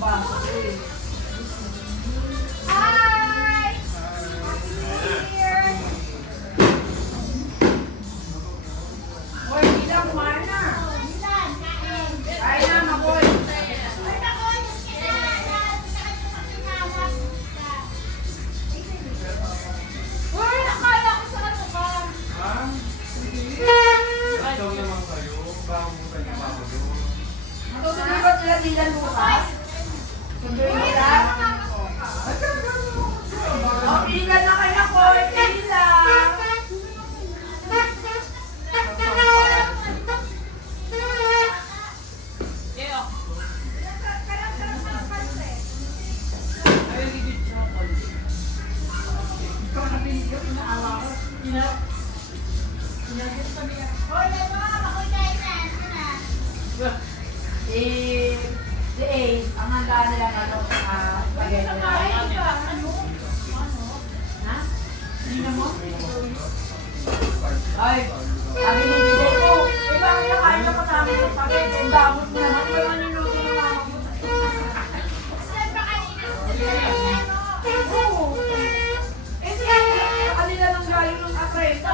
baso eh. Hi! Here! Hoy, ilang kumain na. Milan, kain! Kain na, Makoy. Ay, naku! Uy, nakala ko sa ano ka. Ha? Ikaw naman kayo. Baka mo kayo doon. Matutuloy ba sila Dylan bukas? Sunduin nila? O, piligan na kayo, Makoy. Dylan. Si Ace, ang handa nila ano, spaghetti. Ha? Hindi mo? Ay, sabi ni Bibo ko, eh bakit nakain ka pa namin ng spaghetti? Ang damot mo naman. Iba man yung luto ng mama mo. Oo. Eh siya, kanila nang galing ng akreta.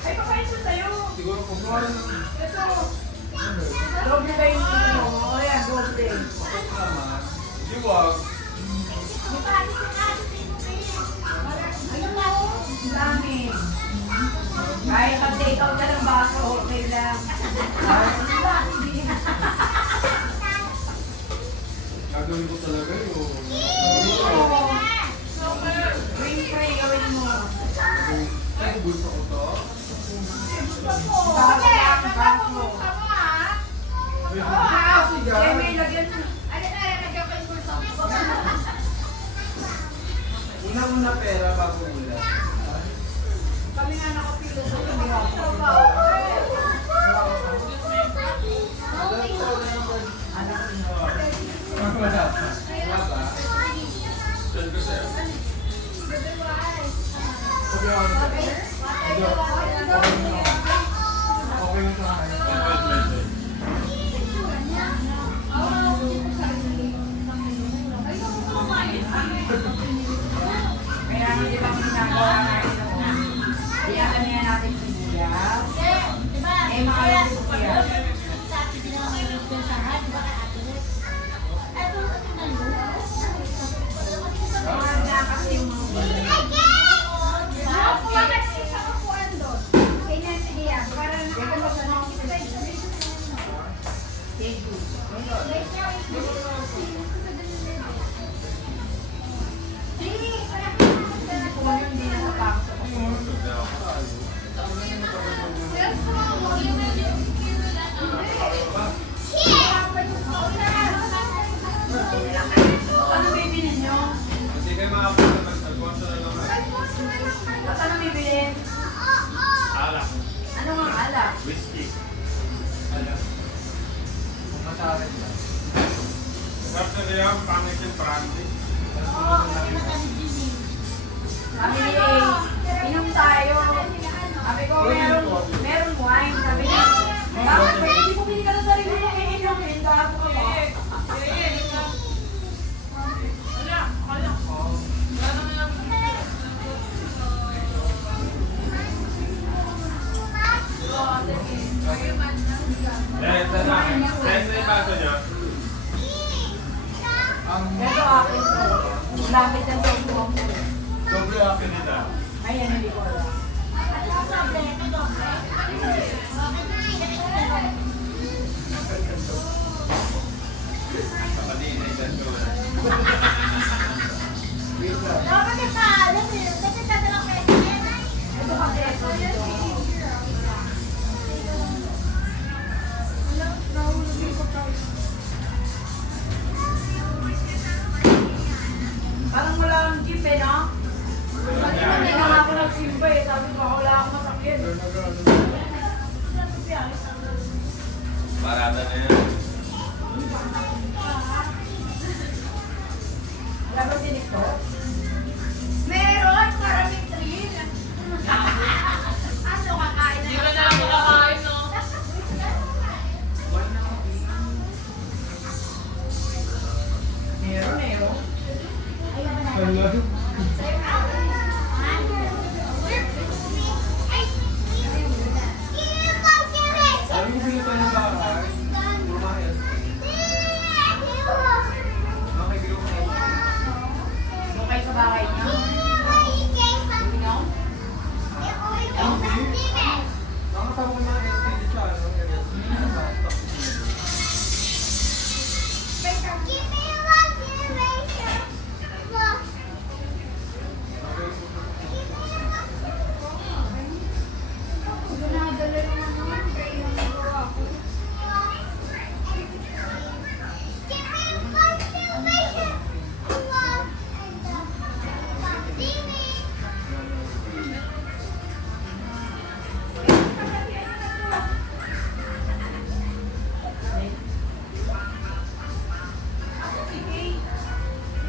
Ay, pakain siya sa'yo. Siguro kung meron Ito. Doble ba yung ano? O yan, doble. naman, hindi wag. Ayun na o. Ang dami. Kahit mag-take out ka ng baso, okay lang. Gagawin ko talaga yun. Green free, gawin mo. Ay, gusto ko to. Bago ka ang baso. Sige. Eh, may lagyan na. Una-una pera bago ulan. Kami nga nakapilo sa kami. Anak niyo. Wala pa. Wala pa. Send ko sa'yo. Sabi ako, okay na sa akin. Kaya hindi ba ginagawa natin ako? Iyakan niya natin si Buya. Eh, makalang si Buya. Mahanda kasi yung mga Thank you. Kung hindi na napakasok ako. Ano bibili nyo? Kasi kayo makapunta mag-sponsor na naman. At ano bibili? Alak. Ano nga alak? Whiskey. Alak. Kung masarin lang. Sarap na nila ang pangit yung brandy. Sabi ni Ace, inom tayo. Sabi ko, meron wine. Sabi niya, bakit ba hindi mo pili ka ng sarili mo iinom? Hindahan ko ba? Eh, sa akin. Kahit na yung baso niya. Ito akin to. Lapit ng tuwang ko. Doble akin nila. Ayan, hindi ko alam. Kapatid na ilan ko na. Ito kasi ito dito. Parang wala akong jeep eh, no? Hindi na ako nagsimba eh. Sabi ko, wala akong masakyan. Parada na yan. Wala ba sinik to? Meron, maraming thrill. Ano kakain na? Hindi ka na lang makakain, no? Wala. Sabi ko sila tayo ng bahay. Lumayas. Makikilo ko na. Doon kayo sa bahay niya. Nakasama ko yung mga STD sa ano.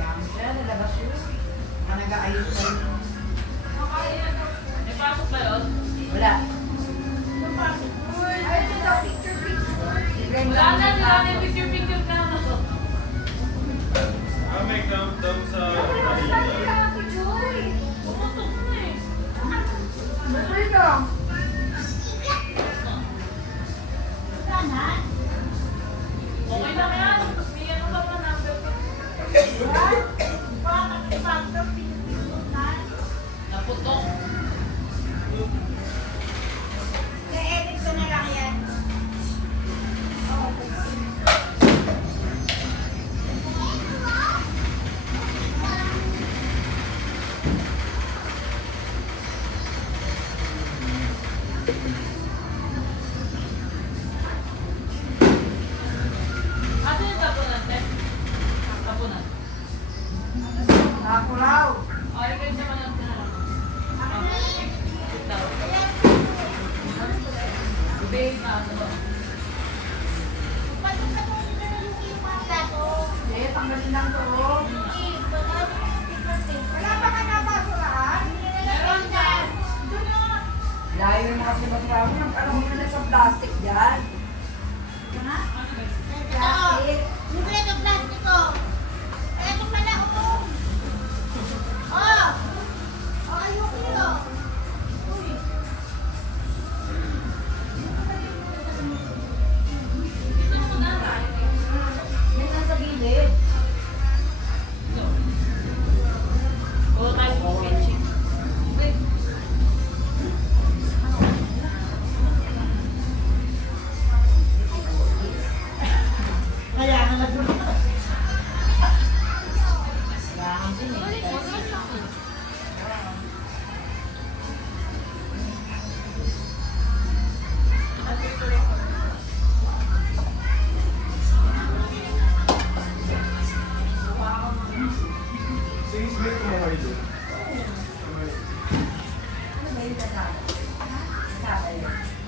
Yan siya, nalabas yun. Mga nag-aayos na rin. May pasok ba yun? Wala. Wala na, sila na yung picture-picture ka na to. May countdown sa Pumutok na eh. Okay lang yan. Bigyan mo pa pa number ko. Naputok. Ate yung tapunan, te? Tapunan. Ako raw. Okay, kayo naman ang tapunan. Ito. Babe, ano? Eh, tanggalin lang to. Meron ka. Layo yung mga sinasama mo. Nagkaroon mo na sa plastic dyan. Plastic. Yan nasa gilid. Oo, tayo po, Kenchi. Kaya nga nag-drop. Kailangan din eh. Since may kumahay doon. Ano ba yung kasama? Kasama yun.